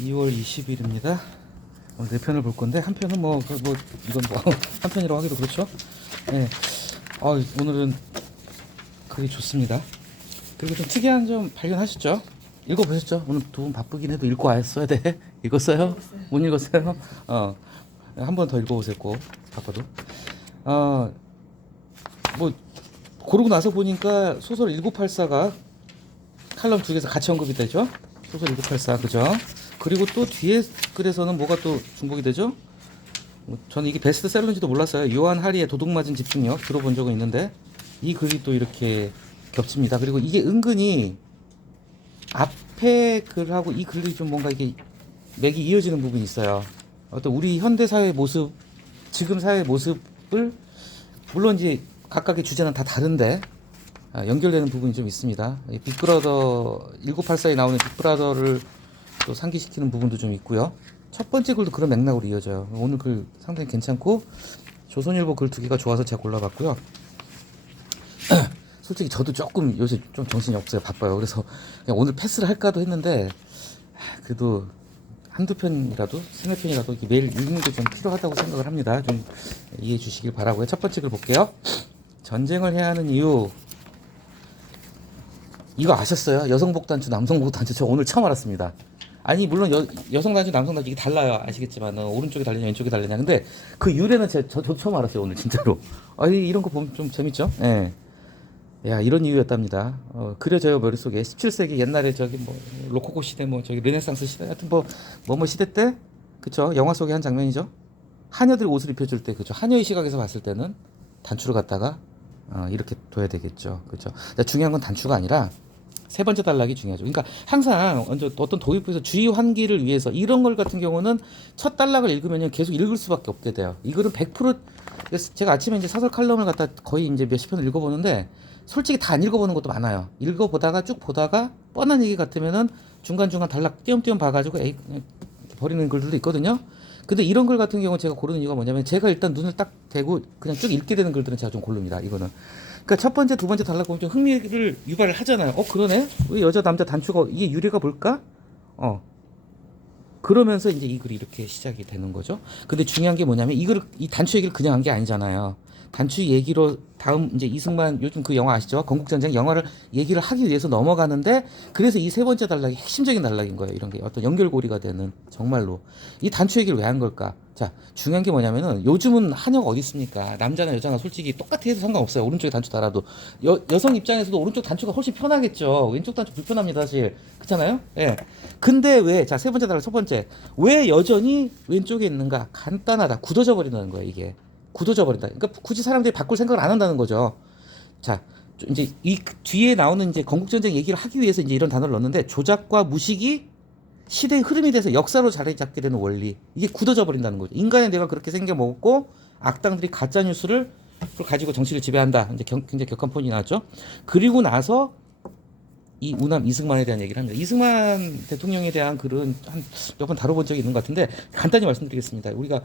2월 20일입니다. 오늘 네 편을 볼 건데 한 편은 이건 한 편이라고 하기도 그렇죠. 네. 오늘은 글이 좋습니다. 그리고 좀 특이한 점 발견하셨죠? 읽어보셨죠? 오늘 두 분 바쁘긴 해도 읽고 왔어야 돼. 읽었어요? 못 읽었어요? 한 번 더 읽어보세요. 꼭 바빠도. 뭐 고르고 나서 보니까 소설 1984가 칼럼 두 개에서 같이 언급이 되죠. 소설 1984 그죠? 그리고 또 뒤에 글에서는 뭐가 또 중복이 되죠? 저는 이게 베스트셀러인지도 몰랐어요. 요한 하리의 도둑맞은 집중력 들어본 적은 있는데 이 글이 또 이렇게 겹칩니다. 그리고 이게 은근히 앞에 글하고 이 글이 좀 뭔가 이게 맥이 이어지는 부분이 있어요. 어떤 우리 현대 사회의 모습, 지금 사회의 모습을 물론 이제 각각의 주제는 다 다른데 연결되는 부분이 좀 있습니다. 빅브라더 1984에 나오는 빅브라더를 또 상기시키는 부분도 좀 있고요. 첫 번째 글도 그런 맥락으로 이어져요. 오늘 글 상당히 괜찮고 조선일보 글 두 개가 좋아서 제가 골라봤고요. 솔직히 저도 조금 요새 좀 정신이 없어요. 바빠요. 그래서 그냥 오늘 패스를 할까도 했는데 그래도 한두 편이라도 세네 편이라도 매일 읽는 게 좀 필요하다고 생각을 합니다. 좀 이해해 주시길 바라고요. 첫 번째 글 볼게요. 전쟁을 해야 하는 이유. 이거 아셨어요? 여성복 단추, 남성복 단추. 저 오늘 처음 알았습니다. 아니 물론 여성 단추, 남성 단추 이게 달라요. 아시겠지만 오른쪽에 달리냐 왼쪽에 달리냐. 근데 그 유래는 저도 처음 알았어요. 오늘 진짜로. 이런 거 보면 좀 재밌죠? 예. 야, 이런 이유였답니다. 그려져요 머릿속에. 17세기 옛날에 저기 뭐 로코코 시대 저기 르네상스 시대 하여튼 뭐 시대 때 그쵸? 영화 속의 한 장면이죠. 하녀들이 옷을 입혀줄 때 그죠? 하녀의 시각에서 봤을 때는 단추를 갖다가 이렇게 둬야 되겠죠. 그죠? 중요한 건 단추가 아니라 세 번째 단락이 중요하죠. 그러니까 항상 어떤 도입부에서 주의 환기를 위해서 이런 걸 같은 경우는 첫 단락을 읽으면 계속 읽을 수밖에 없게 돼요. 이거는 100% 제가 아침에 이제 사설 칼럼을 갖다 거의 이제 몇십 편을 읽어보는데 솔직히 다 안 읽어보는 것도 많아요. 읽어보다가 쭉 보다가 뻔한 얘기 같으면은 중간중간 단락 띄엄띄엄 봐가지고 버리는 글들도 있거든요. 근데 이런 글 같은 경우 제가 고르는 이유가 뭐냐면 제가 일단 눈을 딱 대고 그냥 쭉 읽게 되는 글들은 제가 좀 고릅니다. 이거는. 그러니까 첫 번째, 두 번째 단락 보면 좀 흥미를 유발을 하잖아요. 그러네? 왜 여자, 남자 단추가 이게 유래가 뭘까? 그러면서 이제 이 글이 이렇게 시작이 되는 거죠. 근데 중요한 게 뭐냐면 이 단추 얘기를 그냥 한 게 아니잖아요. 단추 얘기로 다음 이제 이승만 요즘 그 영화 아시죠? 건국전쟁 영화를 얘기를 하기 위해서 넘어가는데 그래서 이 세 번째 단락이 핵심적인 단락인 거예요. 이런 게 어떤 연결고리가 되는 정말로 이 단추 얘기를 왜 한 걸까? 자, 중요한 게 뭐냐면은 요즘은 한여가 어디 있습니까? 남자나 여자나 솔직히 똑같이 해도 상관없어요. 오른쪽에 단추 달아도 여성 입장에서도 오른쪽 단추가 훨씬 편하겠죠. 왼쪽 단추 불편합니다, 사실. 그렇잖아요? 예. 근데 왜, 자, 세 번째 단락 첫 번째. 왜 여전히 왼쪽에 있는가? 간단하다. 굳어져 버린다는 거예요, 이게. 굳어져 버린다. 그러니까 굳이 사람들이 바꿀 생각을 안 한다는 거죠. 자, 이제 이 뒤에 나오는 이제 건국전쟁 얘기를 하기 위해서 이제 이런 단어를 넣었는데 조작과 무식이 시대의 흐름이 돼서 역사로 자리 잡게 되는 원리. 이게 굳어져 버린다는 거죠. 인간의 뇌가 그렇게 생겨 먹었고 악당들이 가짜 뉴스를 가지고 정치를 지배한다. 이제 굉장히 격한 폰이 나왔죠. 그리고 나서 이 우남 이승만에 대한 얘기를 합니다. 이승만 대통령에 대한 글은 한 몇 번 다뤄본 적이 있는 것 같은데 간단히 말씀드리겠습니다. 우리가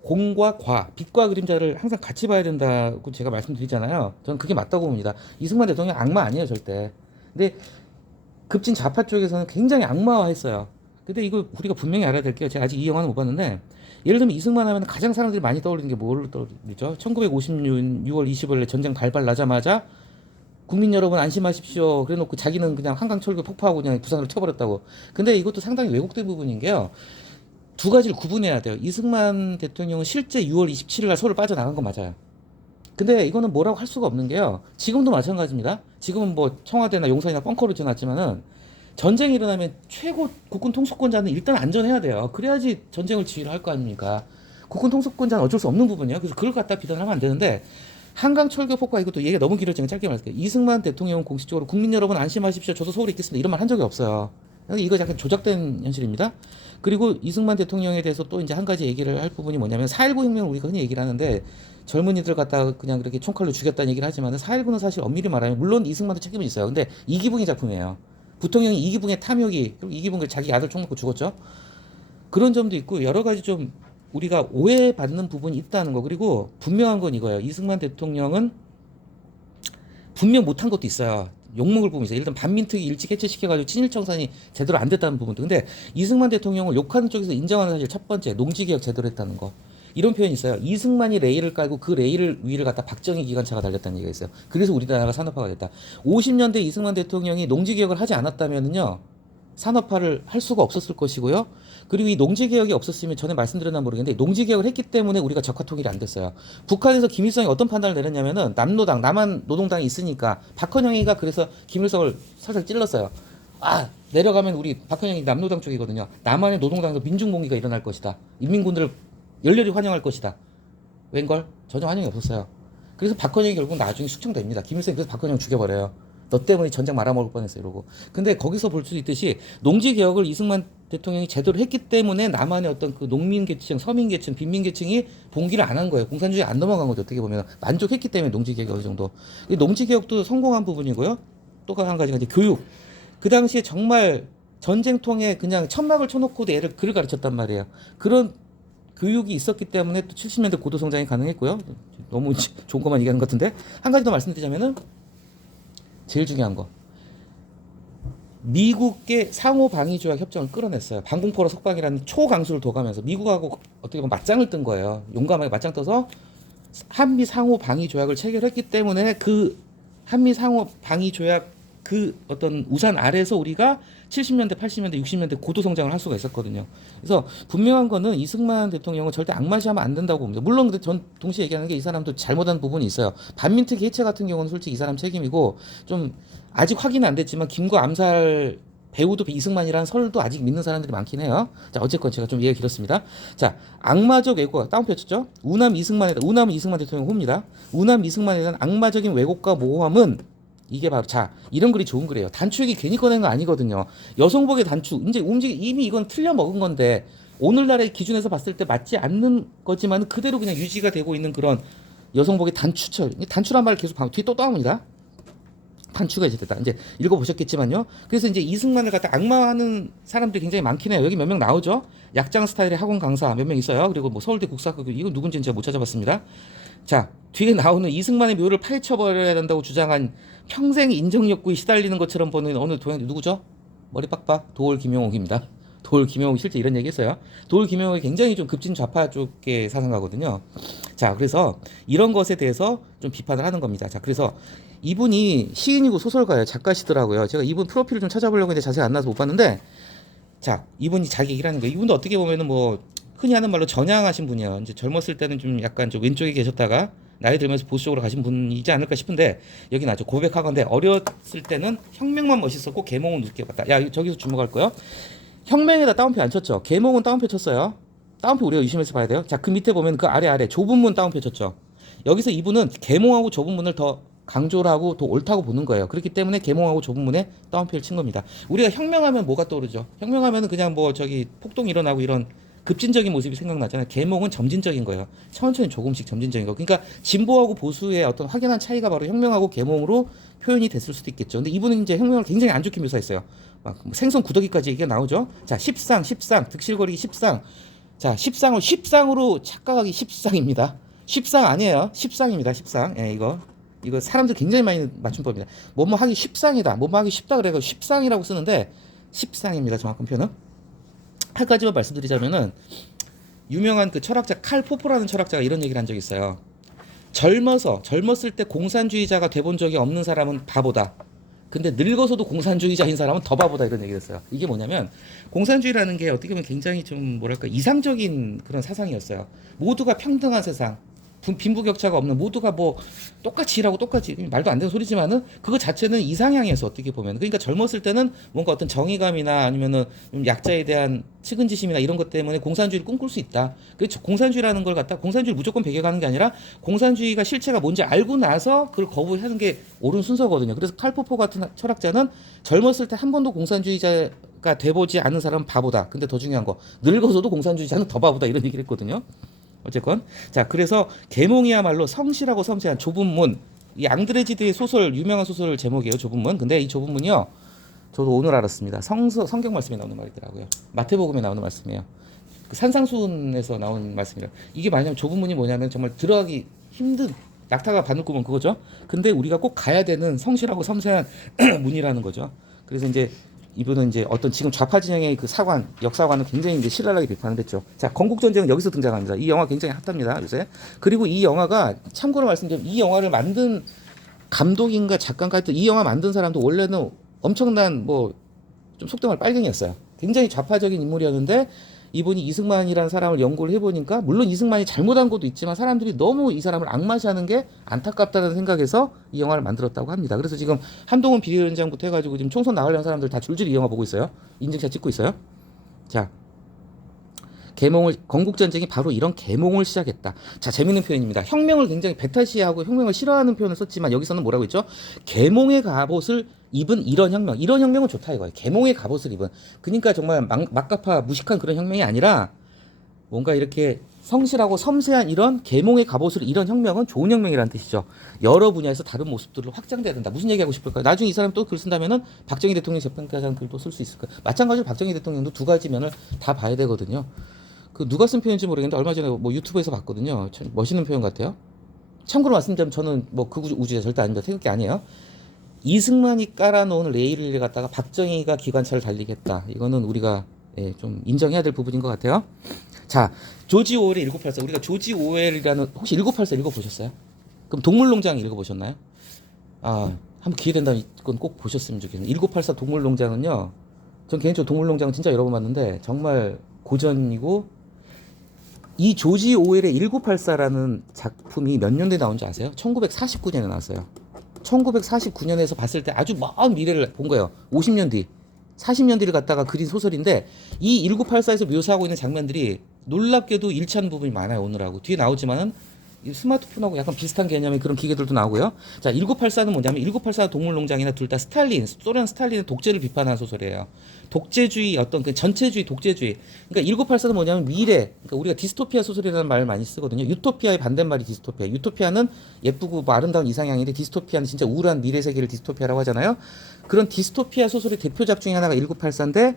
공과 과, 빛과 그림자를 항상 같이 봐야 된다고 제가 말씀드리잖아요. 저는 그게 맞다고 봅니다. 이승만 대통령 악마 아니에요, 절대. 근데 급진 좌파 쪽에서는 굉장히 악마화했어요. 근데 이거 우리가 분명히 알아야 될 게요. 제가 아직 이 영화는 못 봤는데 예를 들면 이승만 하면 가장 사람들이 많이 떠올리는 게 뭘 떠올리죠? 1956년 6월 25일에 전쟁 발발 나자마자 국민 여러분 안심하십시오. 그래놓고 자기는 그냥 한강철도 폭파하고 그냥 부산으로 튀어버렸다고. 근데 이것도 상당히 왜곡된 부분인 게요. 두 가지를 구분해야 돼요. 이승만 대통령은 실제 6월 27일 날 서울 빠져나간 건 맞아요. 근데 이거는 뭐라고 할 수가 없는 게요. 지금도 마찬가지입니다. 지금은 뭐 청와대나 용산이나 벙커로 지어놨지만은 전쟁이 일어나면 최고 국군 통수권자는 일단 안전해야 돼요. 그래야지 전쟁을 지휘를 할 거 아닙니까? 국군 통수권자는 어쩔 수 없는 부분이에요. 그래서 그걸 갖다 비난하면 안 되는데 한강 철교 폭파 이것도 얘기가 너무 길어지면 짧게 말할게요. 이승만 대통령은 공식적으로 국민 여러분 안심하십시오. 저도 서울에 있겠습니다. 이런 말 한 적이 없어요. 이거 약간 조작된 현실입니다. 그리고 이승만 대통령에 대해서 또 이제 한 가지 얘기를 할 부분이 뭐냐면 4.19 혁명을 우리가 흔히 얘기를 하는데 젊은이들 갖다가 그냥 그렇게 총칼로 죽였다는 얘기를 하지만 4.19는 사실 엄밀히 말하면 물론 이승만도 책임이 있어요. 근데 이기붕의 작품이에요. 부통령이 이기붕의 탐욕이 그리고 이기붕이 자기 아들 총 맞고 죽었죠. 그런 점도 있고 여러 가지 좀 우리가 오해받는 부분이 있다는 거. 그리고 분명한 건 이거예요. 이승만 대통령은 분명 못한 것도 있어요. 욕먹을 부분이 있어요. 예를 들면 반민특위 일찍 해체시켜가지고 친일 청산이 제대로 안 됐다는 부분도. 근데 이승만 대통령을 욕하는 쪽에서 인정하는 사실 첫 번째 농지개혁 제대로 했다는 거. 이런 표현이 있어요. 이승만이 레일을 깔고 그 레일 위를 갖다 박정희 기관차가 달렸다는 얘기가 있어요. 그래서 우리나라가 산업화가 됐다. 50년대 이승만 대통령이 농지개혁을 하지 않았다면요. 산업화를 할 수가 없었을 것이고요. 그리고 이 농지개혁이 없었으면 전에 말씀드렸나 모르겠는데 농지개혁을 했기 때문에 우리가 적화통일이 안 됐어요. 북한에서 김일성이 어떤 판단을 내렸냐면은 남노당, 남한 노동당이 있으니까 박헌영이가 그래서 김일성을 살살 찔렀어요. 아, 내려가면 우리 박헌영이 남노당 쪽이거든요. 남한의 노동당에서 민중봉기가 일어날 것이다. 인민군들을 열렬히 환영할 것이다. 웬걸? 전혀 환영이 없었어요. 그래서 박헌영이 결국 나중에 숙청됩니다. 김일성이 그래서 박헌영 죽여버려요. 너 때문에 전쟁 말아먹을 뻔했어 이러고. 근데 거기서 볼 수 있듯이 농지 개혁을 이승만 대통령이 제대로 했기 때문에 남한의 어떤 그 농민 계층, 서민 계층, 빈민 계층이 봉기를 안 한 거예요. 공산주의 안 넘어간 거죠. 어떻게 보면 만족했기 때문에 농지 개혁 어느 정도. 이 농지 개혁도 성공한 부분이고요. 또 한 가지가 이제 교육. 그 당시에 정말 전쟁통에 그냥 천막을 쳐놓고 애를 글을 가르쳤단 말이에요. 그런 교육이 있었기 때문에 또 70년대 고도 성장이 가능했고요. 너무 좋은 것만 얘기하는 것 같은데 한 가지 더 말씀드리자면은. 제일 중요한 거. 미국의 상호 방위 조약 협정을 끌어냈어요. 방공포로 석방이라는 초강수를 둬가면서 미국하고 어떻게 보면 맞짱을 뜬 거예요. 용감하게 맞짱 떠서 한미 상호 방위 조약을 체결했기 때문에 그 한미 상호 방위 조약 그 어떤 우산 아래서 우리가 70년대, 80년대, 60년대 고도 성장을 할 수가 있었거든요. 그래서 분명한 거는 이승만 대통령은 절대 악마시하면 안 된다고 봅니다. 물론 근데 전 동시에 얘기하는 게 이 사람도 잘못한 부분이 있어요. 반민특위 해체 같은 경우는 솔직히 이 사람 책임이고 좀 아직 확인은 안 됐지만 김구 암살 배우도 이승만이라는 설도 아직 믿는 사람들이 많긴 해요. 자, 어쨌건 제가 좀 얘기가 길었습니다. 자, 악마적 왜곡 다운표 쳤죠? 우남 이승만 대통령 호입니다. 우남 이승만에 대한 악마적인 왜곡과 모함은 이게 바로 자 이런 글이 좋은 글이에요. 단추 얘기 괜히 꺼낸 거 아니거든요. 여성복의 단추 이제 이미 이건 틀려 먹은 건데 오늘날의 기준에서 봤을 때 맞지 않는 거지만 그대로 그냥 유지가 되고 있는 그런 여성복의 단추철. 단추란 말을 계속 뒤에 또 나옵니다. 단추가 이제 됐다. 이제 읽어보셨겠지만요. 그래서 이제 이승만을 갖다 악마하는 사람들이 굉장히 많긴 해요. 여기 몇 명 나오죠. 약장 스타일의 학원 강사 몇 명 있어요. 그리고 뭐 서울대 국사학교 이건 누군지는 제가 못 찾아봤습니다. 자 뒤에 나오는 이승만의 묘를 파헤쳐버려야 된다고 주장한 평생 인정욕구에 시달리는 것처럼 보는 어느 도형 누구죠? 머리 빡빡 도올 김용옥입니다. 도올 김용옥 실제 이런 얘기했어요. 도올 김용옥이 굉장히 좀 급진 좌파 쪽의 사상가거든요. 자 그래서 이런 것에 대해서 좀 비판을 하는 겁니다. 자 그래서 이분이 시인이고 소설가예요. 작가시더라고요. 제가 이분 프로필을 좀 찾아보려고 했는데 자세히 안 나와서 못 봤는데 자 이분이 자기 얘기를 하는 거예요. 이분도 어떻게 보면은 뭐 흔히 하는 말로 전향하신 분이에요. 이제 젊었을 때는 좀 약간 좀 왼쪽에 계셨다가 나이 들면서 보수 쪽으로 가신 분이지 않을까 싶은데 여기 나죠. 고백하건대 어렸을 때는 혁명만 멋있었고 계몽은 늦게 봤다. 야 저기서 주목할 거요. 혁명에다 따옴표 안 쳤죠. 계몽은 따옴표 쳤어요. 따옴표 우리가 유심해서 봐야 돼요. 자 그 밑에 보면 그 아래 좁은 문 따옴표 쳤죠. 여기서 이분은 계몽하고 좁은 문을 더 강조를 하고 더 옳다고 보는 거예요. 그렇기 때문에 계몽하고 좁은 문에 따옴표를 친 겁니다. 우리가 혁명하면 뭐가 떠오르죠? 혁명하면은 그냥 뭐 저기 폭동이 일어나고 이런 급진적인 모습이 생각나잖아요. 계몽은 점진적인 거예요. 천천히 조금씩 점진적인 거. 그러니까 진보하고 보수의 어떤 확연한 차이가 바로 혁명하고 계몽으로 표현이 됐을 수도 있겠죠. 근데 이분은 이제 혁명을 굉장히 안 좋게 묘사했어요. 막 생선 구더기까지 얘기가 나오죠. 자, 십상, 득실거리기 십상. 자, 십상으로 착각하기 십상입니다. 십상 아니에요. 십상입니다. 십상. 예, 이거 사람들 굉장히 많이 맞춤법입니다. 뭐뭐 하기 십상이다. 뭐뭐 하기 쉽다 그래서 십상이라고 쓰는데 십상입니다. 정확한 표현은. 한 가지만 말씀드리자면은 유명한 그 철학자 칼 포포라는 철학자가 이런 얘기를 한 적이 있어요. 젊었을 때 공산주의자가 돼본 적이 없는 사람은 바보다. 근데 늙어서도 공산주의자인 사람은 더 바보다 이런 얘기를 했어요. 이게 뭐냐면 공산주의라는 게 어떻게 보면 굉장히 좀 뭐랄까 이상적인 그런 사상이었어요. 모두가 평등한 세상. 빈부격차가 없는 모두가 뭐 똑같이 일하고 똑같이 말도 안 되는 소리지만은 그거 자체는 이상향이었어 어떻게 보면. 그러니까 젊었을 때는 뭔가 어떤 정의감이나 아니면은 약자에 대한 측은지심이나 이런 것 때문에 공산주의를 꿈꿀 수 있다. 그래서 공산주의라는 걸 갖다 공산주의를 무조건 배격하는 게 아니라 공산주의가 실체가 뭔지 알고 나서 그걸 거부하는 게 옳은 순서거든요. 그래서 칼포포 같은 철학자는 젊었을 때 한 번도 공산주의자가 돼보지 않은 사람은 바보다. 근데 더 중요한 거 늙어서도 공산주의자는 더 바보다 이런 얘기를 했거든요. 어쨌건 자 그래서 계몽이야말로 성실하고 섬세한 좁은 문. 이 앙드레지드의 소설 유명한 소설 제목이에요. 좁은 문. 근데 이 좁은 문이요 저도 오늘 알았습니다. 성경 말씀에 나오는 말이더라고요. 마태복음에 나오는 말씀이에요. 그 산상수훈에서 나온 말씀이라. 이게 뭐냐면 좁은 문이 뭐냐면 정말 들어가기 힘든 낙타가 바늘구멍 그거죠. 근데 우리가 꼭 가야 되는 성실하고 섬세한 문이라는 거죠. 그래서 이제 이분은 이제 어떤 지금 좌파 진영의 그 사관, 역사관을 굉장히 이제 신랄하게 비판을 했죠. 자, 건국전쟁은 여기서 등장합니다. 이 영화 굉장히 핫합니다, 요새. 그리고 이 영화가 참고로 말씀드리면 이 영화를 만든 감독인가 작가인가 하여튼 이 영화 만든 사람도 원래는 엄청난 뭐 좀 속된 말 빨갱이였어요. 굉장히 좌파적인 인물이었는데 이분이 이승만이라는 사람을 연구를 해보니까 물론 이승만이 잘못한 것도 있지만 사람들이 너무 이 사람을 악마시하는 게 안타깝다는 생각에서 이 영화를 만들었다고 합니다. 그래서 지금 한동훈 비대위원장부터 해가지고 지금 총선 나가려는 사람들 다 줄줄이 이 영화 보고 있어요. 인증샷 찍고 있어요. 자, 건국전쟁이 바로 이런 계몽을 시작했다. 자, 재밌는 표현입니다. 혁명을 굉장히 배타시하고 혁명을 싫어하는 표현을 썼지만 여기서는 뭐라고 했죠? 계몽의 갑옷을 입은 이런 혁명. 이런 혁명은 좋다 이거예요. 계몽의 갑옷을 입은. 그러니까 정말 막가파 무식한 그런 혁명이 아니라 뭔가 이렇게 성실하고 섬세한 이런 계몽의 갑옷을 이런 혁명은 좋은 혁명이라는 뜻이죠. 여러 분야에서 다른 모습들로 확장돼야 된다. 무슨 얘기하고 싶을까요? 나중에 이 사람 또 글 쓴다면은 박정희 대통령 재판까지 한 글도 쓸 수 있을 거예요. 마찬가지로 박정희 대통령도 두 가지 면을 다 봐야 되거든요. 그 누가 쓴 표현인지 모르겠는데 얼마 전에 뭐 유튜브에서 봤거든요. 참 멋있는 표현 같아요. 참고로 말씀드리면 저는 뭐 극우 우주자 절대 아닙니다. 태극기 아니에요. 이승만이 깔아놓은 레일을 갖다가 박정희가 기관차를 달리겠다. 이거는 우리가 좀 인정해야 될 부분인 것 같아요. 자, 조지 오웰의 1984. 우리가 조지 오웰이라는 혹시 1984 읽어보셨어요? 그럼 동물농장 읽어보셨나요? 아, 한번 기회 된다면 이건 꼭 보셨으면 좋겠네요. 1984 동물농장은요. 전 개인적으로 동물농장은 진짜 여러 번 봤는데 정말 고전이고 이 조지 오웰의 1984라는 작품이 몇 년도에 나온지 아세요? 1949년에 나왔어요. 1949년에서 봤을 때 아주 먼 미래를 본 거예요. 50년 뒤, 40년 뒤를 갖다가 그린 소설인데 이 1984에서 묘사하고 있는 장면들이 놀랍게도 일치하는 부분이 많아요. 오늘하고 뒤에 나오지만은 스마트폰하고 약간 비슷한 개념의 그런 기계들도 나오고요. 자, 1984는 뭐냐면 1984 동물농장이나 둘 다 스탈린, 소련 스탈린의 독재를 비판하는 소설이에요. 독재주의 어떤 그 전체주의 독재주의. 그러니까 1984는 뭐냐면 미래. 그러니까 우리가 디스토피아 소설이라는 말을 많이 쓰거든요. 유토피아의 반대말이 디스토피아. 유토피아는 예쁘고 뭐 아름다운 이상향인데 디스토피아는 진짜 우울한 미래 세계를 디스토피아라고 하잖아요. 그런 디스토피아 소설의 대표작 중에 하나가 1984인데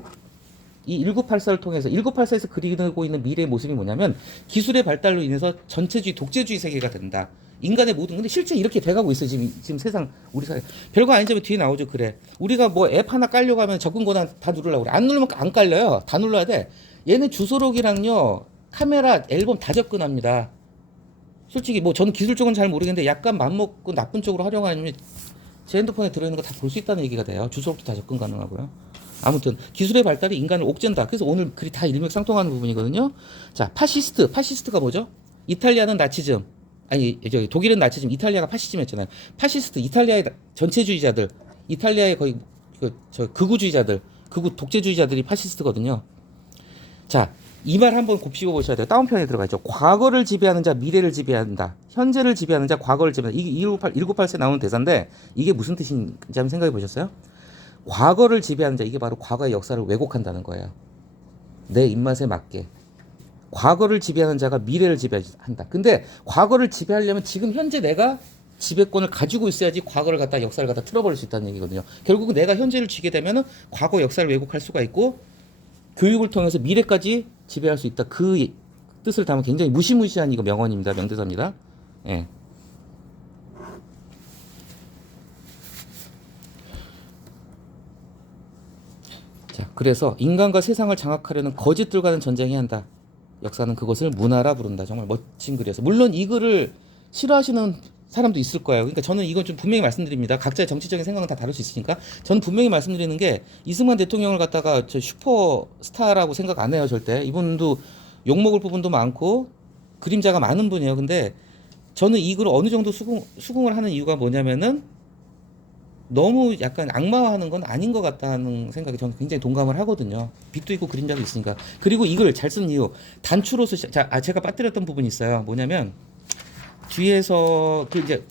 이 1984를 통해서 1984에서 그리고 있는 미래의 모습이 뭐냐면 기술의 발달로 인해서 전체주의 독재주의 세계가 된다. 인간의 모든 근데 실제 이렇게 돼가고 있어요. 지금 세상 우리 사회 별거 아니지만 뒤에 나오죠. 그래 우리가 뭐 앱 하나 깔려고 하면 접근 권한 다 누르려고 그래. 안 누르면 안 깔려요. 다 눌러야 돼. 얘는 주소록이랑요 카메라 앨범 다 접근합니다. 솔직히 뭐 저는 기술 쪽은 잘 모르겠는데 약간 맘먹고 나쁜 쪽으로 활용하면 제 핸드폰에 들어있는 거 다 볼 수 있다는 얘기가 돼요. 주소록도 다 접근 가능하고요. 아무튼 기술의 발달이 인간을 옥죄다. 그래서 오늘 글이 다 일맥상통하는 부분이거든요. 자, 파시스트가 뭐죠? 이탈리아는 나치즘, 아니 저기 독일은 나치즘, 이탈리아가 파시즘이었잖아요. 파시스트, 이탈리아의 전체주의자들, 이탈리아의 거의 극우주의자들, 극우 독재주의자들이 파시스트거든요. 자, 이 말 한번 곱씹어 보셔야 돼요. 다운편에 들어가 있죠. 과거를 지배하는 자 미래를 지배한다. 현재를 지배하는 자 과거를 지배한다. 이게 1984에 나오는 대사인데 이게 무슨 뜻인지 한번 생각해 보셨어요? 과거를 지배하는 자, 이게 바로 과거의 역사를 왜곡한다는 거예요. 내 입맛에 맞게. 과거를 지배하는 자가 미래를 지배한다. 근데 과거를 지배하려면 지금 현재 내가 지배권을 가지고 있어야지 과거를 갖다 역사를 갖다 틀어버릴 수 있다는 얘기거든요. 결국은 내가 현재를 쥐게 되면은 과거 역사를 왜곡할 수가 있고 교육을 통해서 미래까지 지배할 수 있다. 그 뜻을 담은 굉장히 무시무시한 이거 명언입니다. 명대사입니다. 예. 자, 그래서 인간과 세상을 장악하려는 거짓들과는 전쟁해야 한다. 역사는 그것을 문화라 부른다. 정말 멋진 글이어서 물론 이 글을 싫어하시는 사람도 있을 거예요. 그러니까 저는 이건 좀 분명히 말씀드립니다. 각자의 정치적인 생각은 다 다를 수 있으니까 저는 분명히 말씀드리는 게 이승만 대통령을 갖다가 저 슈퍼스타라고 생각 안 해요. 절대. 이분도 욕먹을 부분도 많고 그림자가 많은 분이에요. 근데 저는 이 글을 어느 정도 수긍을 하는 이유가 뭐냐면은 너무 약간 악마화하는 건 아닌 것 같다는 생각에 저는 굉장히 동감을 하거든요. 빛도 있고 그림자도 있으니까. 그리고 이걸 잘 쓴 이유 단추로서 제가 빠뜨렸던 부분이 있어요. 뭐냐면 뒤에서 그 이제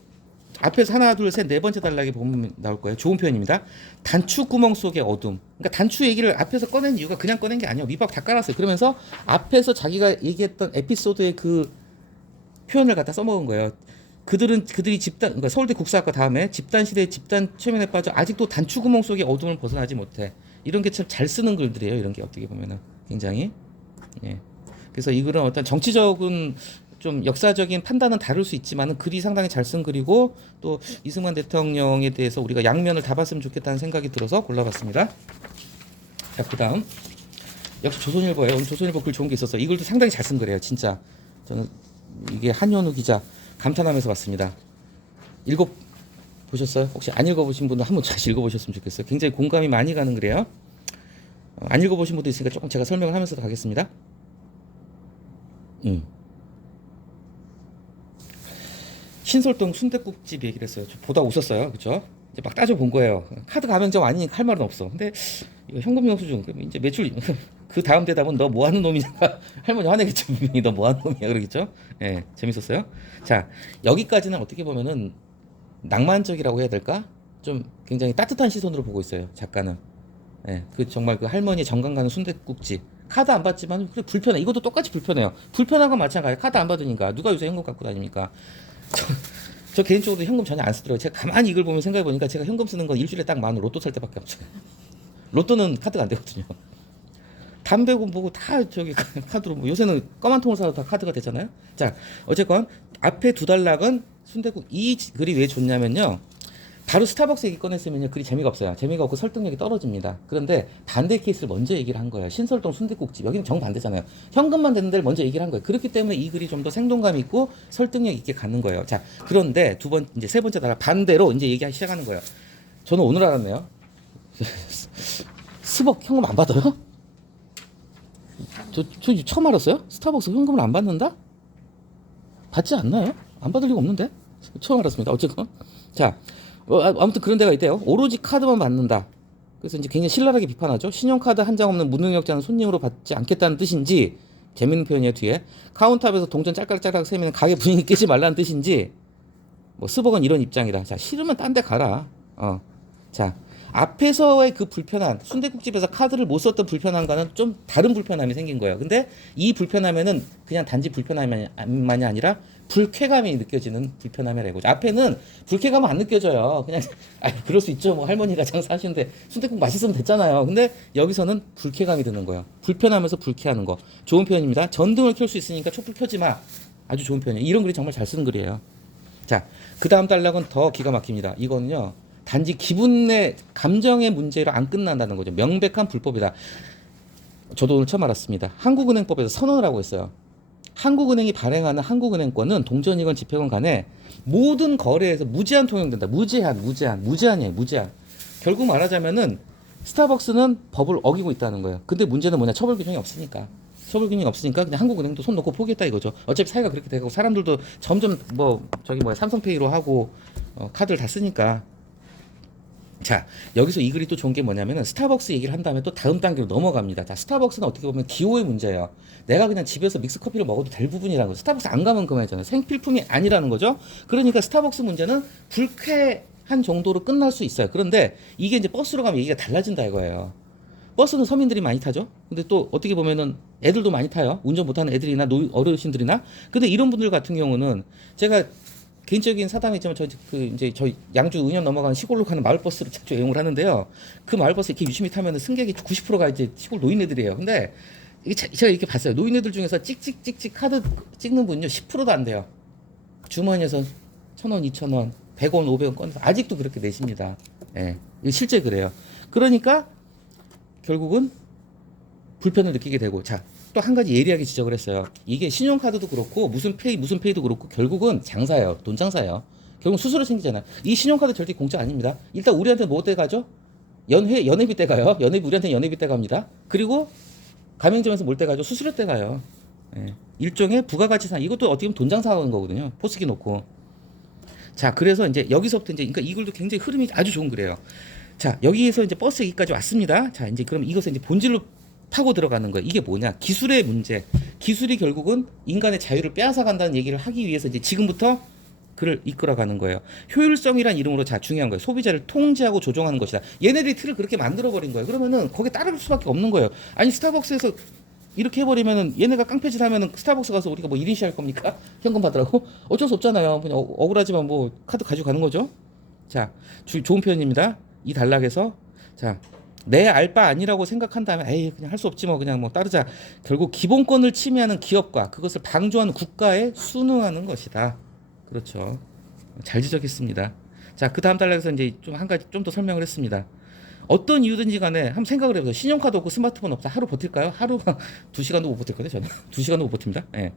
앞에서 하나 둘 셋 네 번째 단락에 보면 나올 거예요. 좋은 표현입니다. 단추 구멍 속의 어둠. 그러니까 단추 얘기를 앞에서 꺼낸 이유가 그냥 꺼낸 게 아니에요. 밑밥 다 깔았어요. 그러면서 앞에서 자기가 얘기했던 에피소드의 그 표현을 갖다 써먹은 거예요. 그들이 집단, 그러니까 서울대 국사학과 다음에 집단 시대의 집단 최면에 빠져 아직도 단추구멍 속의 어둠을 벗어나지 못해. 이런 게 참 잘 쓰는 글들이에요. 이런 게 어떻게 보면은 굉장히. 예. 그래서 이 글은 어떤 정치적인 좀 역사적인 판단은 다를 수 있지만은 글이 상당히 잘 쓴 글이고 또 이승만 대통령에 대해서 우리가 양면을 다 봤으면 좋겠다는 생각이 들어서 골라봤습니다. 자, 그다음 역시 조선일보예요. 오늘 조선일보 글 좋은 게 있었어요. 이 글도 상당히 잘 쓴 글이에요. 진짜 저는 이게 한현우 기자 감탄하면서 봤습니다. 읽어 보셨어요? 혹시 안 읽어보신 분은 한번 다시 읽어보셨으면 좋겠어요. 굉장히 공감이 많이 가는 글이에요. 안 읽어보신 분도 있으니까 조금 제가 설명을 하면서 가겠습니다. 신설동 순댓국집 얘기를 했어요. 저 보다 웃었어요. 그렇죠? 이제 막 따져본 거예요. 카드 가맹점 아니니까 할 말은 없어. 근데 이거 현금 영수증 그럼 이제 매출 그 다음 대답은 너 뭐 하는 놈이냐. 할머니 화내겠죠. 분명히 너 뭐 하는 놈이야 그러겠죠. 예, 재밌었어요. 자, 여기까지는 어떻게 보면은 낭만적이라고 해야 될까? 좀 굉장히 따뜻한 시선으로 보고 있어요. 작가는. 예, 그 정말 그 할머니 정감 가는 순댓국집. 카드 안 받지만 그래 불편해. 이것도 똑같이 불편해요. 불편한 건 마찬가지예요. 카드 안 받으니까 누가 요새 현금 갖고 다닙니까? 저 개인적으로 현금 전혀 안 쓰더라고요. 제가 가만히 이걸 보면 생각해 보니까 제가 현금 쓰는 건 일주일에 딱 만 원 로또 살 때밖에 없어요. 로또는 카드가 안 되거든요. 담배고 뭐고 다 저기 카드로 뭐 요새는 검은 통을 사도 다 카드가 되잖아요. 자, 어쨌건 앞에 두 단락은 순댓국 이 글이 왜 좋냐면요. 바로 스타벅스 얘기 꺼냈으면요 글이 재미가 없어요. 재미가 없고 설득력이 떨어집니다. 그런데 반대 케이스를 먼저 얘기를 한 거예요. 신설동 순댓국집 여기는 정반대잖아요. 현금만 되는 데를 먼저 얘기를 한 거예요. 그렇기 때문에 이 글이 좀 더 생동감 있고 설득력 있게 가는 거예요. 자, 그런데 이제 세 번째 단락 반대로 이제 얘기하기 시작하는 거예요. 저는 오늘 알았네요. 스벅 현금 안 받아요? 저 처음 알았어요? 스타벅스 현금을 안 받는다? 받지 않나요? 안 받을 리가 없는데? 처음 알았습니다. 어쨌건 자, 아무튼 그런 데가 있대요. 오로지 카드만 받는다. 그래서 이제 굉장히 신랄하게 비판하죠. 신용카드 한 장 없는 무능력자는 손님으로 받지 않겠다는 뜻인지 재밌는 표현이에요. 뒤에 카운터 앞에서 동전 짤깍짤깍 세면 가게 분위기 깨지 말라는 뜻인지 뭐 스벅은 이런 입장이다. 자, 싫으면 딴 데 가라. 자, 앞에서의 그 불편한 순댓국집에서 카드를 못 썼던 불편함과는 좀 다른 불편함이 생긴 거예요. 근데 이 불편함에는 그냥 단지 불편함만이 아니라 불쾌감이 느껴지는 불편함이라고. 앞에는 불쾌감은 안 느껴져요. 그냥 그럴 수 있죠. 뭐 할머니가 장사하시는데 순댓국 맛있으면 됐잖아요. 근데 여기서는 불쾌감이 드는 거예요. 불편하면서 불쾌하는 거. 좋은 표현입니다. 전등을 켤 수 있으니까 촛불 켜지 마. 아주 좋은 표현이에요. 이런 글이 정말 잘 쓰는 글이에요. 자, 그 다음 단락은 더 기가 막힙니다. 이거는요. 단지 기분의 감정의 문제로 안 끝난다는 거죠. 명백한 불법이다. 저도 오늘 처음 알았습니다. 한국은행법에서 선언을 하고 있어요. 한국은행이 발행하는 한국은행권은 동전이건 지폐건 간에 모든 거래에서 무제한 통용된다. 무제한이에요. 무제한. 결국 말하자면은 스타벅스는 법을 어기고 있다는 거예요. 근데 문제는 뭐냐? 처벌 규정이 없으니까. 처벌 규정이 없으니까 그냥 한국은행도 손 놓고 포기했다 이거죠. 어차피 사회가 그렇게 되고 사람들도 점점 삼성페이로 하고 카드를 다 쓰니까. 자, 여기서 이 글이 또 좋은 게 뭐냐면은 스타벅스 얘기를 한 다음에 또 다음 단계로 넘어갑니다. 자, 스타벅스는 어떻게 보면 기호의 문제예요. 내가 그냥 집에서 믹스커피를 먹어도 될 부분이라는 거죠. 스타벅스 안 가면 그만이잖아요. 생필품이 아니라는 거죠. 그러니까 스타벅스 문제는 불쾌한 정도로 끝날 수 있어요. 그런데 이게 이제 버스로 가면 얘기가 달라진다 이거예요. 버스는 서민들이 많이 타죠. 근데 또 어떻게 보면은 애들도 많이 타요. 운전 못하는 애들이나 어르신들이나. 근데 이런 분들 같은 경우는 제가 개인적인 사담이지만 저희 양주 은현 넘어가는 시골로 가는 마을버스를 자주 이용을 하는데요. 그 마을버스 이렇게 유심히 타면은 승객이 90%가 이제 시골 노인네들이에요. 근데 이게 제가 이렇게 봤어요. 노인네들 중에서 찍찍찍찍 카드 찍는 분요 10%도 안 돼요. 주머니에서 1,000원, 2,000원, 100원, 500원 꺼내서 아직도 그렇게 내십니다. 예, 실제 그래요. 그러니까 결국은 불편을 느끼게 되고, 자, 또 한 가지 예리하게 지적을 했어요. 이게 신용카드도 그렇고 무슨 페이도 그렇고 결국은 장사예요. 돈 장사예요. 결국 수수료 생기잖아요. 이 신용카드 절대 공짜 아닙니다. 일단 우리한테 뭐 떼가죠? 연회비 떼가요. 우리한테 연회비 떼갑니다. 그리고 가맹점에서 뭘 떼가죠? 수수료 떼가요. 예. 일종의 부가가치상. 이것도 어떻게 보면 돈 장사하는 거거든요. 포스기 놓고. 자, 그래서 이제 여기서부터 이제 그러니까 이 글도 굉장히 흐름이 아주 좋은 글이에요. 자, 여기에서 이제 버스 얘기까지 왔습니다. 자, 이제 그럼 이것을 이제 본질로 파고 들어가는 거예요. 이게 뭐냐? 기술의 문제. 기술이 결국은 인간의 자유를 빼앗아 간다는 얘기를 하기 위해서 이제 지금부터 그를 이끌어가는 거예요. 효율성이란 이름으로 자 중요한 거예요. 소비자를 통제하고 조종하는 것이다. 얘네들이 틀을 그렇게 만들어버린 거예요. 그러면은 거기에 따를 수밖에 없는 거예요. 아니 스타벅스에서 이렇게 해버리면은 얘네가 깡패짓 하면은 스타벅스 가서 우리가 뭐 1인 시할 겁니까? 현금 받으라고? 어쩔 수 없잖아요. 그냥 억울하지만 뭐 카드 가지고 가는 거죠. 자, 좋은 표현입니다. 이 단락에서 자 내 알 바 아니라고 생각한다면 에이 그냥 할 수 없지 뭐 그냥 뭐 따르자. 결국 기본권을 침해하는 기업과 그것을 방조하는 국가에 순응하는 것이다. 그렇죠. 잘 지적했습니다. 자, 그 다음 단락에서 이제 좀 한 가지 좀 더 설명을 했습니다. 어떤 이유든지 간에 한번 생각을 해보세요. 신용카드 없고 스마트폰 없다. 하루 버틸까요? 하루 2시간도 못 버틸 거예요, 저는. 2시간도 못 버팁니다. 예.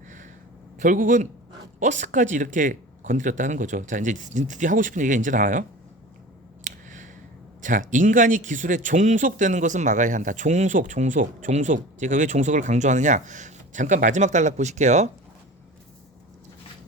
결국은 버스까지 이렇게 건드렸다는 거죠. 자, 이제 드디어 하고 싶은 얘기가 이제 나와요. 자, 인간이 기술에 종속되는 것은 막아야 한다. 종속. 제가 왜 종속을 강조하느냐? 잠깐 마지막 단락 보실게요.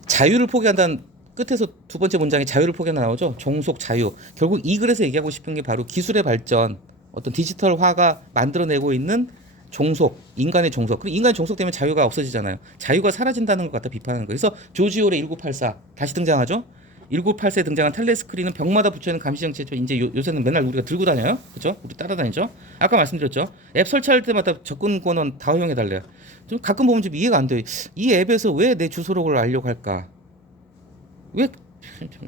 자유를 포기한다는 끝에서 두 번째 문장에 자유를 포기한다 나오죠. 종속, 자유. 결국 이 글에서 얘기하고 싶은 게 바로 기술의 발전, 어떤 디지털화가 만들어내고 있는 종속, 인간의 종속. 그리고 인간의 종속되면 자유가 없어지잖아요. 자유가 사라진다는 것 같다 비판하는 거예요. 그래서 조지 오웰의 1984 다시 등장하죠. 1984에 등장한 텔레스크린은 벽마다 붙여있는 감시장치죠. 이제 요새는 맨날 우리가 들고 다녀요. 그렇죠? 우리 따라다니죠. 아까 말씀드렸죠. 앱 설치할 때마다 접근 권한 다 허용해 달래요. 좀 가끔 보면 좀 이해가 안 돼요. 이 앱에서 왜 내 주소록을 알려고 할까? 왜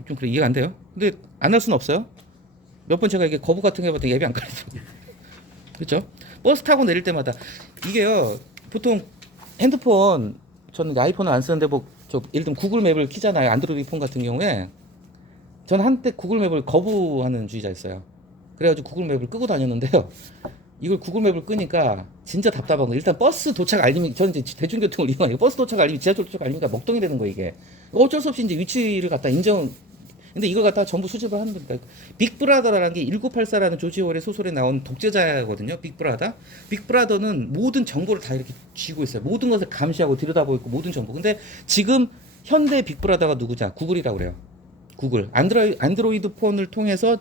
좀 그래 이해가 안 돼요. 근데 안 할 수는 없어요. 몇 번 제가 이게 거부 같은 거 해봤더니 앱이 안 깔리죠. 그렇죠? 버스 타고 내릴 때마다 이게요. 보통 핸드폰 저는 아이폰을 안 쓰는데 저 예를 들면 구글 맵을 키잖아요. 안드로이드 폰 같은 경우에 저는 한때 구글 맵을 거부하는 주의자였어요. 그래가지고 구글 맵을 끄고 다녔는데요. 이걸 구글 맵을 끄니까 진짜 답답한 거. 일단 버스 도착 알림이 저는 이제 대중교통을 이용하니까 버스 도착 알림이 지하철 도착 알림이니까 먹통이 되는 거 이게. 어쩔 수 없이 이제 위치를 갖다 인정. 근데 이걸 갖다 전부 수집을 하는 겁니다. 빅브라더라는 게 1984라는 조지 오웰의 소설에 나온 독재자거든요. 빅브라더. 빅브라더는 모든 정보를 다 이렇게 쥐고 있어요. 모든 것을 감시하고 들여다보고 있고 모든 정보. 근데 지금 현대 빅브라더가 누구냐? 구글이라고 그래요. 구글. 안드로이드 폰을 통해서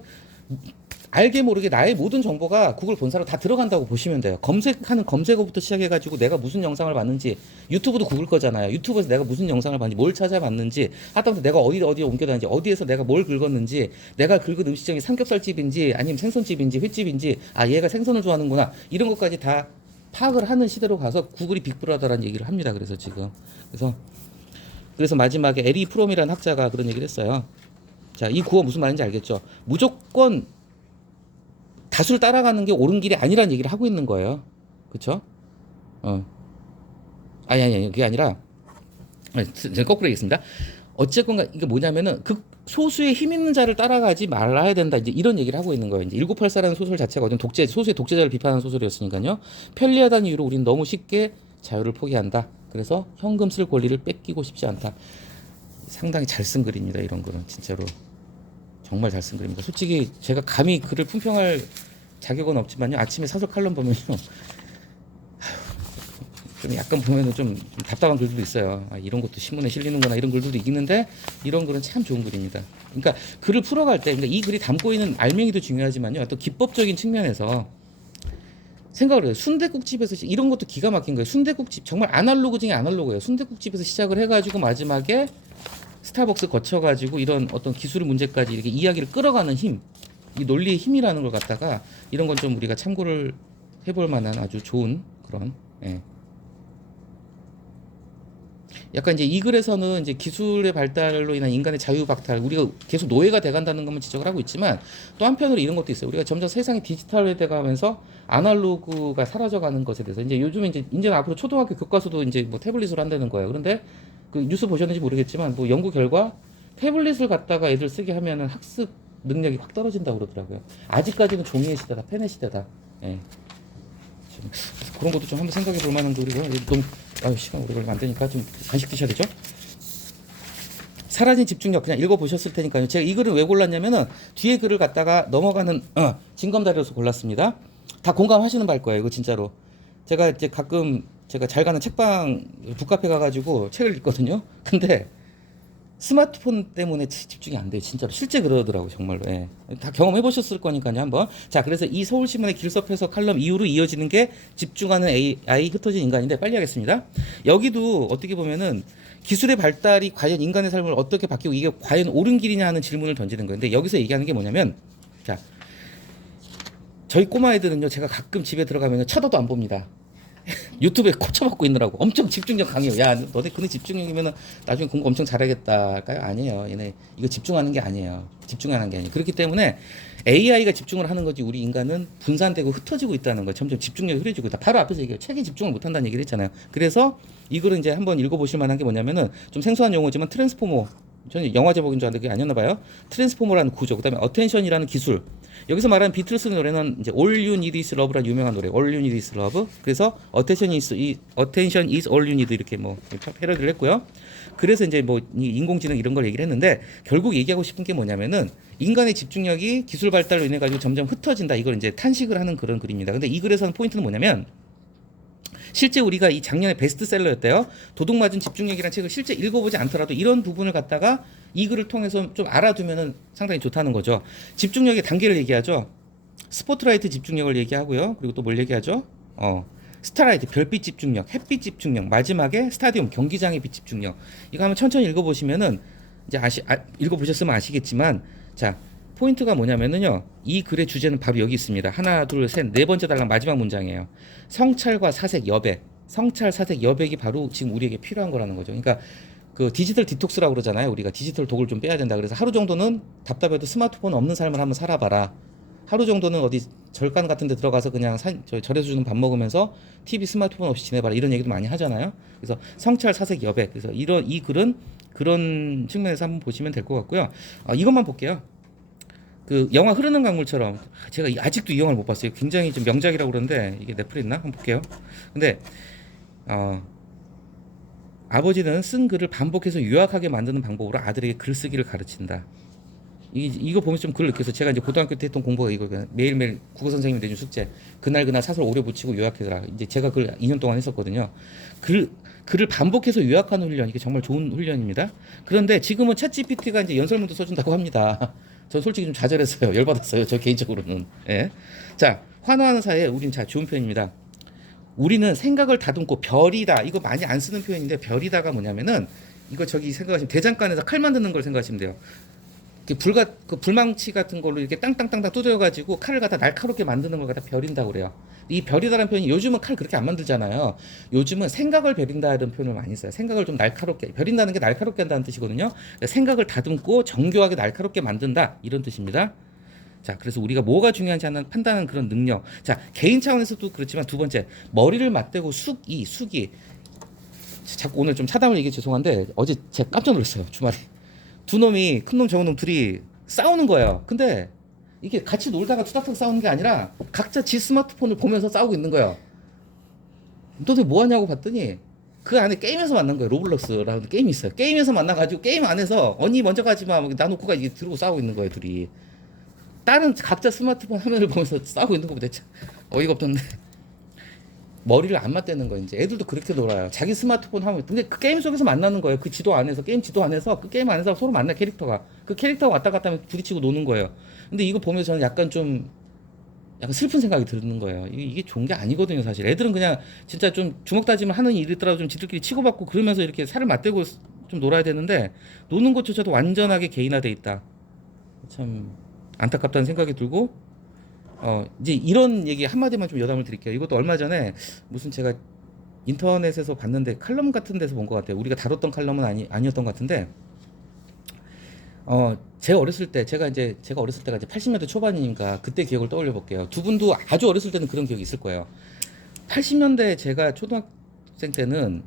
알게 모르게 나의 모든 정보가 구글 본사로 다 들어간다고 보시면 돼요. 검색하는 검색어부터 시작해가지고 내가 무슨 영상을 봤는지 유튜브도 구글 거잖아요. 유튜브에서 내가 무슨 영상을 봤는지 뭘 찾아봤는지 하다못해 내가 어디에 옮겨다니는지 어디에서 내가 뭘 긁었는지 내가 긁은 음식점이 삼겹살집인지 아니면 생선집인지 횟집인지 아 얘가 생선을 좋아하는구나 이런 것까지 다 파악을 하는 시대로 가서 구글이 빅브라더라는 얘기를 합니다. 그래서 마지막에 에리 프롬이라는 학자가 그런 얘기를 했어요. 자, 이 구호 무슨 말인지 알겠죠? 무조건 다수를 따라가는 게 옳은 길이 아니라는 얘기를 하고 있는 거예요. 그렇죠? 아니 그게 아니라 제가 거꾸로 얘기했습니다. 어쨌건 이게 뭐냐면은 그 소수의 힘 있는 자를 따라가지 말아야 된다. 이제 이런 얘기를 하고 있는 거예요. 이제 1984라는 소설 자체가 어떤 소수의 독재자를 비판하는 소설이었으니까요. 편리하다는 이유로 우리는 너무 쉽게 자유를 포기한다. 그래서 현금 쓸 권리를 뺏기고 싶지 않다. 상당히 잘 쓴 글입니다. 이런 글은 진짜로 정말 잘 쓴 글입니다. 솔직히 제가 감히 글을 품평할 자격은 없지만요. 아침에 사설 칼럼 보면요. 좀 약간 보면은 좀 답답한 글들도 있어요. 아, 이런 것도 신문에 실리는구나 이런 글들도 있는데 이런 글은 참 좋은 글입니다. 그러니까 글을 풀어갈 때 그러니까 이 글이 담고 있는 알맹이도 중요하지만요. 또 기법적인 측면에서 생각을 해요. 순댓국집에서 이런 것도 기가 막힌 거예요. 순댓국집 정말 아날로그 중에 아날로그예요. 순댓국집에서 시작을 해가지고 마지막에 스타벅스 거쳐가지고 이런 어떤 기술 문제까지 이렇게 이야기를 끌어가는 힘, 이 논리의 힘이라는 걸 갖다가 이런 건 좀 우리가 참고를 해볼 만한 아주 좋은 그런. 예. 약간 이제 이 글에서는 이제 기술의 발달로 인한 인간의 자유 박탈, 우리가 계속 노예가 돼간다는 것만 지적을 하고 있지만 또 한편으로 이런 것도 있어요. 우리가 점점 세상이 디지털화돼가면서 아날로그가 사라져가는 것에 대해서 이제 요즘에 이제 앞으로 초등학교 교과서도 이제 뭐 태블릿으로 한다는 거예요. 그런데 그 뉴스 보셨는지 모르겠지만 뭐 연구 결과 태블릿을 갖다가 애들 쓰게 하면은 학습 능력이 확 떨어진다고 그러더라고요. 아직까지는 종이의 시대다, 펜의 시대다. 예. 그런 것도 좀 한번 생각해 볼 만한 거 우리가 너무 시간 오래 걸리면 안 되니까 좀 간식 드셔야 되죠. 사라진 집중력 그냥 읽어 보셨을 테니까요. 제가 이 글을 왜 골랐냐면은 뒤에 글을 갖다가 넘어가는 징검다리로서 골랐습니다. 다 공감하시는 바일 거예요. 이거 진짜로. 제가 이제 가끔 제가 잘 가는 책방 북카페 가가지고 책을 읽거든요. 근데 스마트폰 때문에 집중이 안 돼요. 진짜로 실제 그러더라고 정말로. 예. 다 경험해 보셨을 거니까요 한번. 자, 그래서 이 서울신문의 길섭해서 칼럼 이후로 이어지는 게 집중하는 AI 흩어진 인간인데 빨리 하겠습니다. 여기도 어떻게 보면은 기술의 발달이 과연 인간의 삶을 어떻게 바뀌고 이게 과연 옳은 길이냐 하는 질문을 던지는 건데 여기서 얘기하는 게 뭐냐면 자, 저희 꼬마 애들은요 제가 가끔 집에 들어가면 쳐다도 안 봅니다. 유튜브에 꽂혀먹고 있느라고 엄청 집중력 강해요. 야, 너네 그런 집중력이면은 나중에 공부 엄청 잘하겠다 할까요? 아니에요. 얘네 이거 집중하는 게 아니에요. 집중하는 게 아니에요. 그렇기 때문에 AI가 집중을 하는 거지 우리 인간은 분산되고 흩어지고 있다는 거예요. 점점 집중력이 흐려지고 있다. 바로 앞에서 얘기해요. 책에 집중을 못한다는 얘기를 했잖아요. 그래서 이거를 이제 한번 읽어보실 만한 게 뭐냐면은 좀 생소한 용어지만 트랜스포머, 저는 영화 제목인 줄 알았는데 그게 아니었나 봐요. 트랜스포머라는 구조, 그다음에 어텐션이라는 기술. 여기서 말하는 비틀스 노래는 이제 All You Need Is Love라는 유명한 노래. All You Need Is Love. 그래서 Attention is All You Need 이렇게 뭐 패러디를 했고요. 그래서 이제 뭐 인공지능 이런 걸 얘기를 했는데 결국 얘기하고 싶은 게 뭐냐면은 인간의 집중력이 기술 발달로 인해 가지고 점점 흩어진다. 이걸 이제 탄식을 하는 그런 글입니다. 근데 이 글에서는 포인트는 뭐냐면 실제 우리가 이 작년에 베스트셀러였대요. 도둑맞은 집중력이라는 책을 실제 읽어보지 않더라도 이런 부분을 갖다가 이 글을 통해서 좀 알아두면은 상당히 좋다는 거죠. 집중력의 단계를 얘기하죠. 스포트라이트 집중력을 얘기하고요. 그리고 또 뭘 얘기하죠? 스타라이트 별빛 집중력, 햇빛 집중력, 마지막에 스타디움 경기장의 빛 집중력. 이거 한번 천천히 읽어보시면은 이제 읽어보셨으면 아시겠지만 자. 포인트가 뭐냐면은요. 이 글의 주제는 바로 여기 있습니다. 하나, 둘, 셋, 네 번째 달랑 마지막 문장이에요. 성찰과 사색, 여백. 성찰, 사색, 여백이 바로 지금 우리에게 필요한 거라는 거죠. 그러니까 그 디지털 디톡스라고 그러잖아요. 우리가 디지털 독을 좀 빼야 된다. 그래서 하루 정도는 답답해도 스마트폰 없는 삶을 한번 살아봐라. 하루 정도는 어디 절간 같은 데 들어가서 그냥 절에서 주는 밥 먹으면서 TV 스마트폰 없이 지내봐라. 이런 얘기도 많이 하잖아요. 그래서 성찰, 사색, 여백. 그래서 이 글은 그런 측면에서 한번 보시면 될 것 같고요. 이것만 볼게요. 그 영화 흐르는 강물처럼 제가 아직도 이 영화를 못 봤어요. 굉장히 좀 명작이라고 그러는데 이게 넷플에 있나? 한번 볼게요. 근데 아버지는 쓴 글을 반복해서 유학하게 만드는 방법으로 아들에게 글쓰기를 가르친다. 이거 보면 좀 글을 느껴서 제가 이제 고등학교 때 했던 공부가 이거 매일매일 국어 선생님이 내준 숙제 그날 사설 오래 붙이고 유학해라. 이제 제가 그걸 2년 동안 했었거든요. 글을 반복해서 유학하는 훈련 이게 정말 좋은 훈련입니다. 그런데 지금은 챗GPT가 이제 연설문도 써준다고 합니다. 전 솔직히 좀 좌절했어요. 열받았어요. 저 개인적으로는. 예. 자, 환호하는 사이에 우린 좋은 표현입니다. 우리는 생각을 다듬고 별이다. 이거 많이 안 쓰는 표현인데 별이다가 뭐냐면은 이거 저기 생각하시면 대장간에서 칼 만드는 걸 생각하시면 돼요. 그 불망치 같은 걸로 이렇게 땅땅땅땅 두드려가지고 칼을 갖다 날카롭게 만드는 걸 갖다 벼린다고 그래요. 이 벼리다라는 표현이 요즘은 칼 그렇게 안 만들잖아요. 요즘은 생각을 벼린다는 표현을 많이 써요. 생각을 좀 날카롭게 벼린다는 게 날카롭게 한다는 뜻이거든요. 생각을 다듬고 정교하게 날카롭게 만든다 이런 뜻입니다. 자, 그래서 우리가 뭐가 중요한지 하는 판단하는 그런 능력. 자, 개인 차원에서도 그렇지만 두 번째 머리를 맞대고 숙이 자꾸 오늘 좀 차담을 얘기 죄송한데 어제 제가 깜짝 놀랐어요. 주말에 두 놈이 큰 놈 적은 놈 둘이 싸우는 거예요. 근데 이게 같이 놀다가 투닥투닥 싸우는 게 아니라 각자 지 스마트폰을 보면서 싸우고 있는 거예요. 너네 뭐 하냐고 봤더니 그 안에 게임에서 만난 거예요. 로블록스라는 게임이 있어요. 게임에서 만나가지고 게임 안에서 언니 먼저 가지마 나놓고가 이게 들고 싸우고 있는 거예요. 둘이. 다른 각자 스마트폰 화면을 보면서 싸우고 있는 거보다 참 어이가 없던데. 머리를 안 맞대는 거예요. 이제 애들도 그렇게 놀아요. 자기 스마트폰 하면 근데 그 게임 속에서 만나는 거예요. 그 지도 안에서 게임 지도 안에서 그 게임 안에서 서로 만나 캐릭터가 그 캐릭터가 왔다 갔다 하면 부딪히고 노는 거예요. 근데 이거 보면서 저는 약간 슬픈 생각이 드는 거예요. 이게 좋은 게 아니거든요, 사실. 애들은 그냥 진짜 좀 주먹 다짐을 하는 일이 있더라도 좀 지들끼리 치고받고 그러면서 이렇게 살을 맞대고 좀 놀아야 되는데 노는 것조차도 완전하게 개인화돼 있다. 참 안타깝다는 생각이 들고 이제 이런 얘기 한마디만 좀 여담을 드릴게요. 이것도 얼마 전에 무슨 제가 인터넷에서 봤는데 칼럼 같은 데서 본 것 같아요. 우리가 다뤘던 칼럼은 아니었던 것 같은데 제가 어렸을 때가 이제 80년대 초반이니까 그때 기억을 떠올려 볼게요. 두 분도 아주 어렸을 때는 그런 기억이 있을 거예요. 80년대 제가 초등학생 때는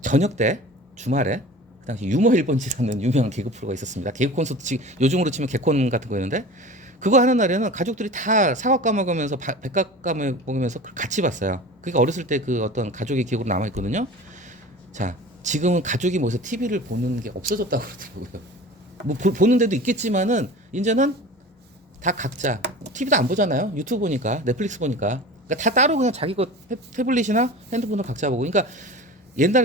저녁 때 주말에 그 당시 유머 1번지라는 유명한 개그 프로가 있었습니다. 개그 콘서트 요즘으로 치면 개콘 같은 거였는데 그거 하는 날에는 가족들이 다 사과 까먹으면서 백각 까먹으면서 같이 봤어요. 그게 어렸을 때 그 어떤 가족의 기억으로 남아 있거든요. 자, 지금은 가족이 모여서 TV를 보는 게 없어졌다고 그러더라고요. 뭐 보는 데도 있겠지만은 이제는 다 각자 TV도 안 보잖아요. 유튜브 보니까 넷플릭스 보니까 그러니까 다 따로 그냥 자기 거 태블릿이나 핸드폰을 각자 보고. 그러니까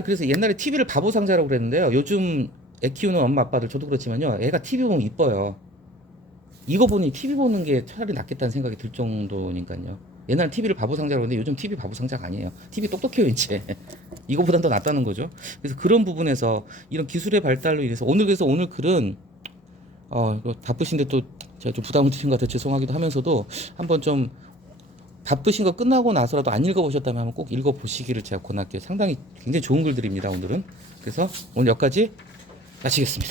그래서 옛날에 TV를 바보 상자라고 그랬는데요. 요즘 애 키우는 엄마 아빠들 저도 그렇지만요. 애가 TV 보면 이뻐요. 이거 보니 TV 보는 게 차라리 낫겠다는 생각이 들 정도니까요. 옛날 TV를 바보 상자라고 했는데 요즘 TV 바보 상자가 아니에요. TV 똑똑해요 이제. 이거보단 더 낫다는 거죠. 그래서 그런 부분에서 이런 기술의 발달로 인해서 그래서 오늘 글은 바쁘신데 또 제가 좀 부담을 드린 것 같아 죄송하기도 하면서도 한번 좀 바쁘신 거 끝나고 나서라도 안 읽어보셨다면 꼭 읽어보시기를 제가 권할게요. 상당히 굉장히 좋은 글들입니다, 오늘은. 그래서 오늘 여기까지 마치겠습니다.